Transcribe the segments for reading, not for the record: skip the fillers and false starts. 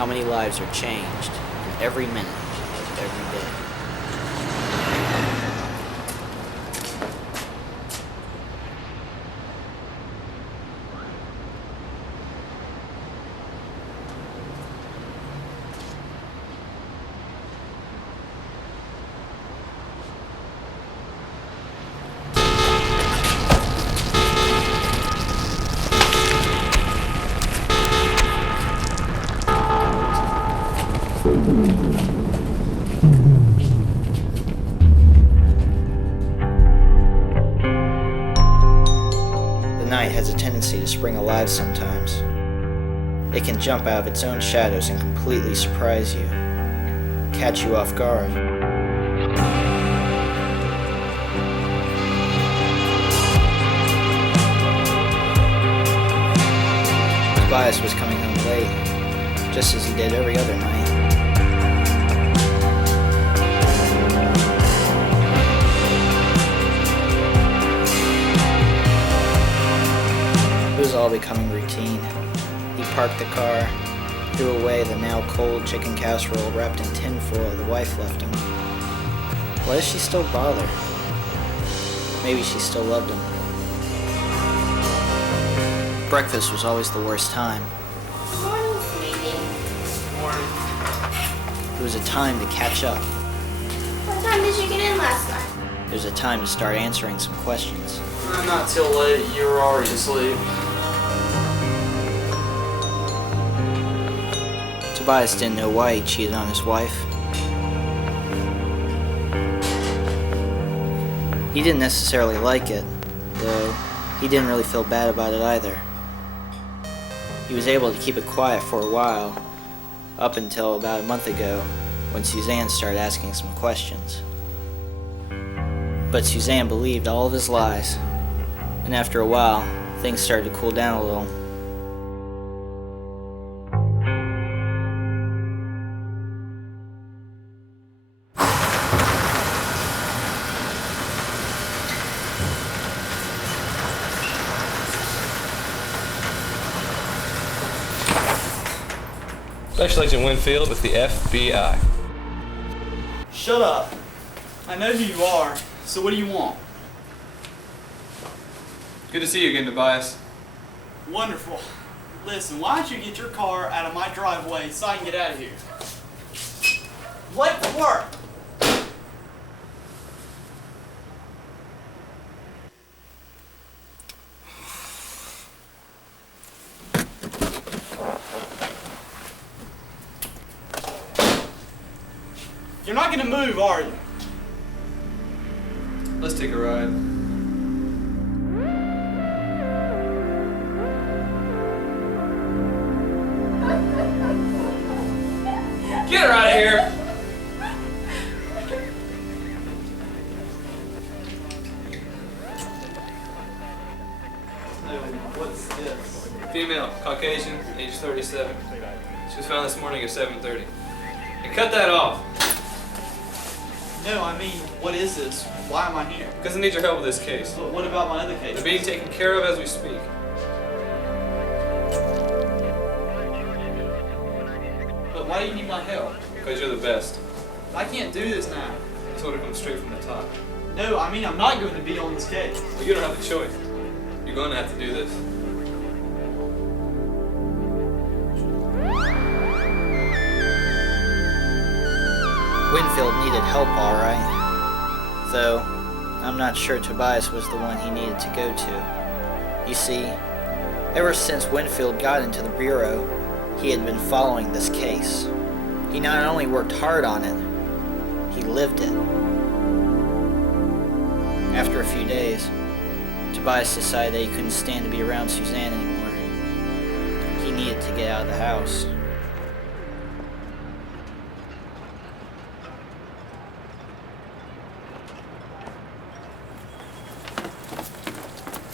how many lives are changed in every minute of every day. The night has a tendency to spring alive sometimes. It can jump out of its own shadows and completely surprise you, catch you off guard. Tobias was coming home late, just as he did every other night. It was all becoming routine. He parked the car, threw away the now cold chicken casserole wrapped in tinfoil the wife left him. Why does she still bother? Maybe she still loved him. Breakfast was always the worst time. Good morning, sweetie. Morning. It was a time to catch up. What time did you get in last night? It was a time to start answering some questions. Not till late. You were already asleep. Tobias didn't know why he cheated on his wife. He didn't necessarily like it, though he didn't really feel bad about it either. He was able to keep it quiet for a while, up until about a month ago, when Suzanne started asking some questions. But Suzanne believed all of his lies, and after a while, things started to cool down a little. Special Agent Winfield with the FBI. Shut up. I know who you are, so what do you want? Good to see you again, Tobias. Wonderful. Listen, why don't you get your car out of my driveway so I can get out of here? Late for work. You're not gonna move, are you? Let's take a ride. Get her out of here! What's this? Female, Caucasian, age 37. She was found this morning at 7:30. And cut that off, No, I mean, what is this? Why am I here? because I need your help with this case. But what about my other case? They're being taken care of as we speak. But why do you need my help? Because you're the best. I can't do this now. This order comes straight from the top. No, I mean, I'm not going to be on this case. Well, you don't have a choice. You're going to have to do this. Winfield needed help, all right. Though, I'm not sure Tobias was the one he needed to go to. You see, ever since Winfield got into the Bureau, he had been following this case. He not only worked hard on it, he lived it. After a few days, Tobias decided that he couldn't stand to be around Suzanne anymore. He needed to get out of the house.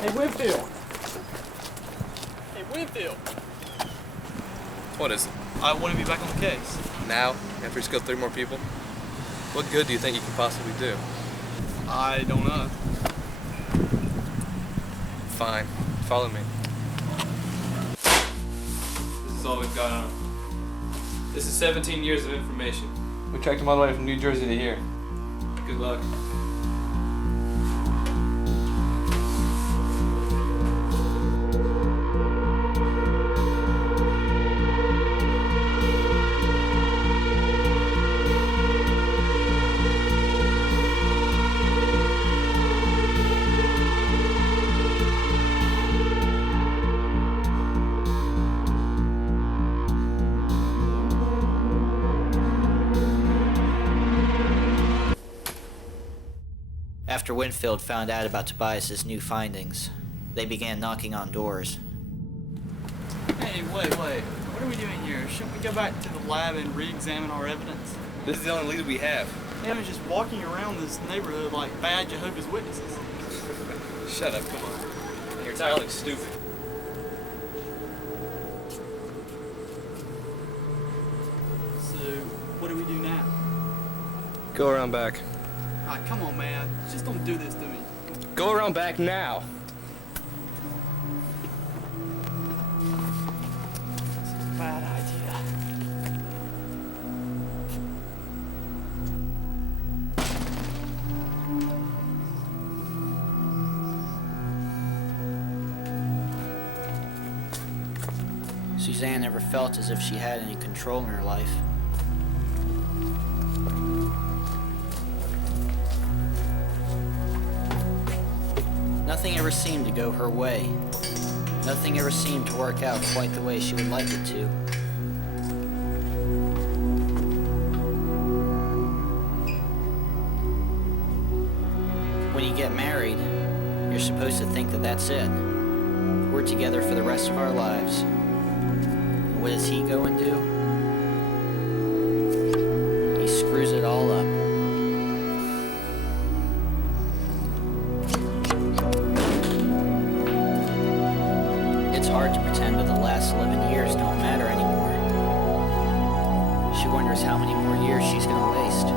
Hey, Winfield. Hey, Winfield. What is it? I want to be back on the case. Now, after he's killed 3 more people? What good do you think you can possibly do? I don't know. Fine. Follow me. This is all we've got on him. This is 17 years of information. We tracked him all the way from New Jersey to here. Good luck. After Winfield found out about Tobias's new findings, they began knocking on doors. Hey, wait. What are we doing here? Shouldn't we go back to the lab and re-examine our evidence? This is the only lead we have. Yeah, we're just walking around this neighborhood like bad Jehovah's Witnesses. Shut up, come on. You're entirely stupid. So, what do we do now? Go around back. Ah, come on, man. Just don't do this to me. Go around back now. This is a bad idea. Suzanne never felt as if she had any control in her life. Nothing ever seemed to go her way. Nothing ever seemed to work out quite the way she would like it to. When you get married, you're supposed to think that that's it. We're together for the rest of our lives. And what does he go and do? He screws it all up. It's hard to pretend that the last 11 years don't matter anymore. She wonders how many more years she's gonna waste.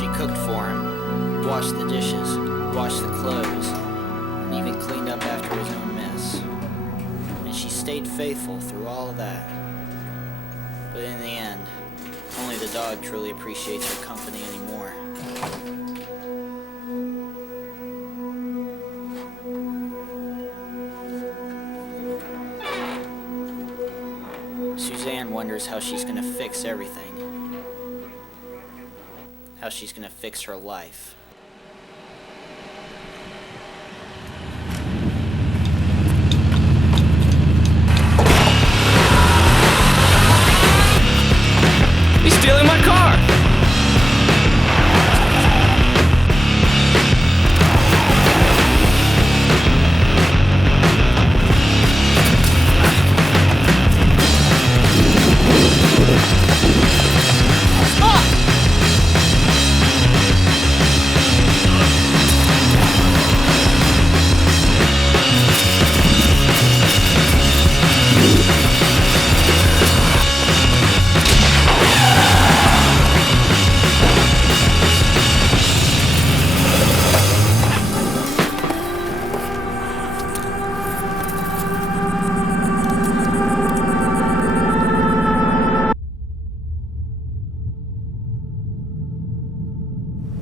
She cooked for him, washed the dishes, washed the clothes, and even cleaned up after his own mess. And she stayed faithful through all of that. But in the end, only the dog truly appreciates her company anymore. Suzanne wonders how she's gonna fix everything. How she's gonna fix her life. He's stealing my car!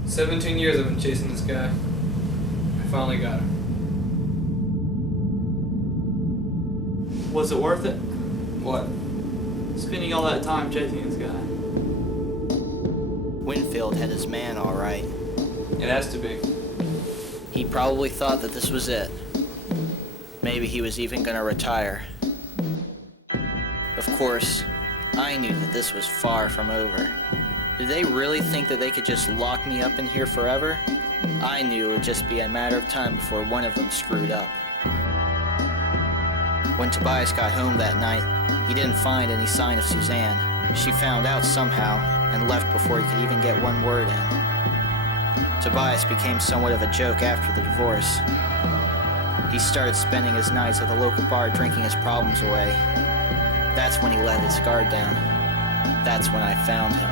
"17 years I've been chasing this guy. I finally got him." Was it worth it? What? Spending all that time chasing this guy? Winfield had his man all right. It has to be. He probably thought that this was it. Maybe he was even gonna retire. Of course, I knew that this was far from over. Did they really think that they could just lock me up in here forever? I knew it would just be a matter of time before one of them screwed up. When Tobias got home that night, he didn't find any sign of Suzanne. She found out somehow and left before he could even get one word in. Tobias became somewhat of a joke after the divorce. He started spending his nights at the local bar drinking his problems away. That's when he let his guard down. That's when I found him.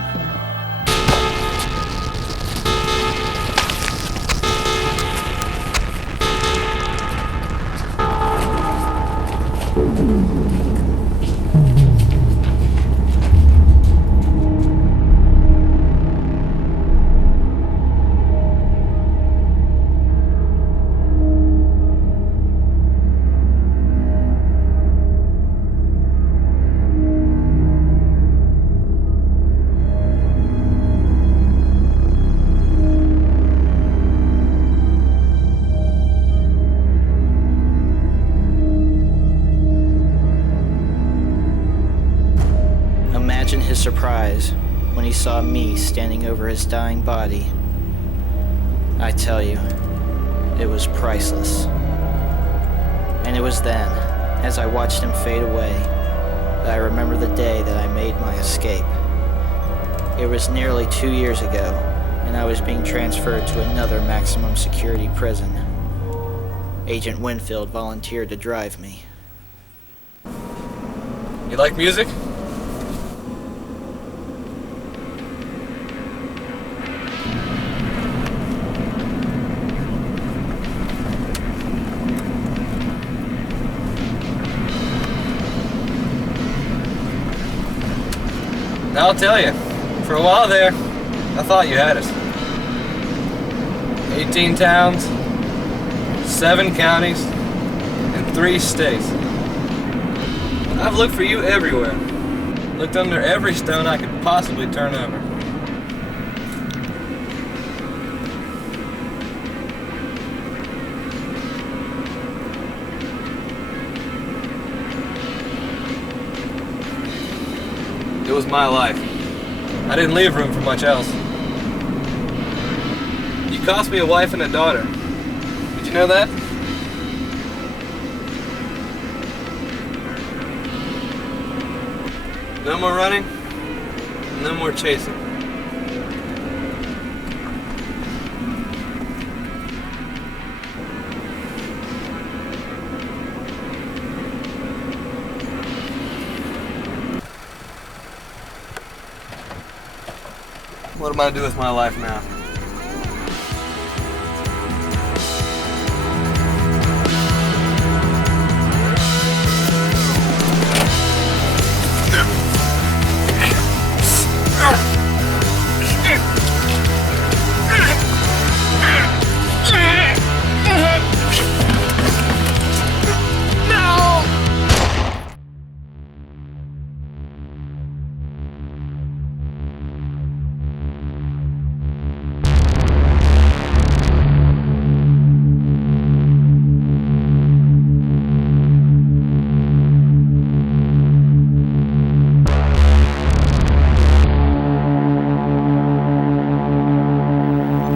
saw me standing over his dying body. I tell you, it was priceless. And it was then, as I watched him fade away, that I remember the day that I made my escape. It was nearly 2 years ago, and I was being transferred to another maximum security prison. Agent Winfield volunteered to drive me. You like music? I'll tell you, for a while there, I thought you had us. 18 towns, 7 counties, and 3 states. I've looked for you everywhere. Looked under every stone I could possibly turn over. It was my life. I didn't leave room for much else. You cost me a wife and a daughter. Did you know that? No more running, no more chasing. What am I to do with my life now?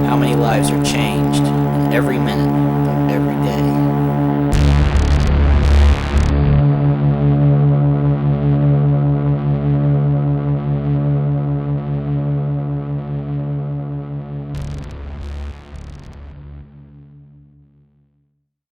How many lives are changed in every minute of every day.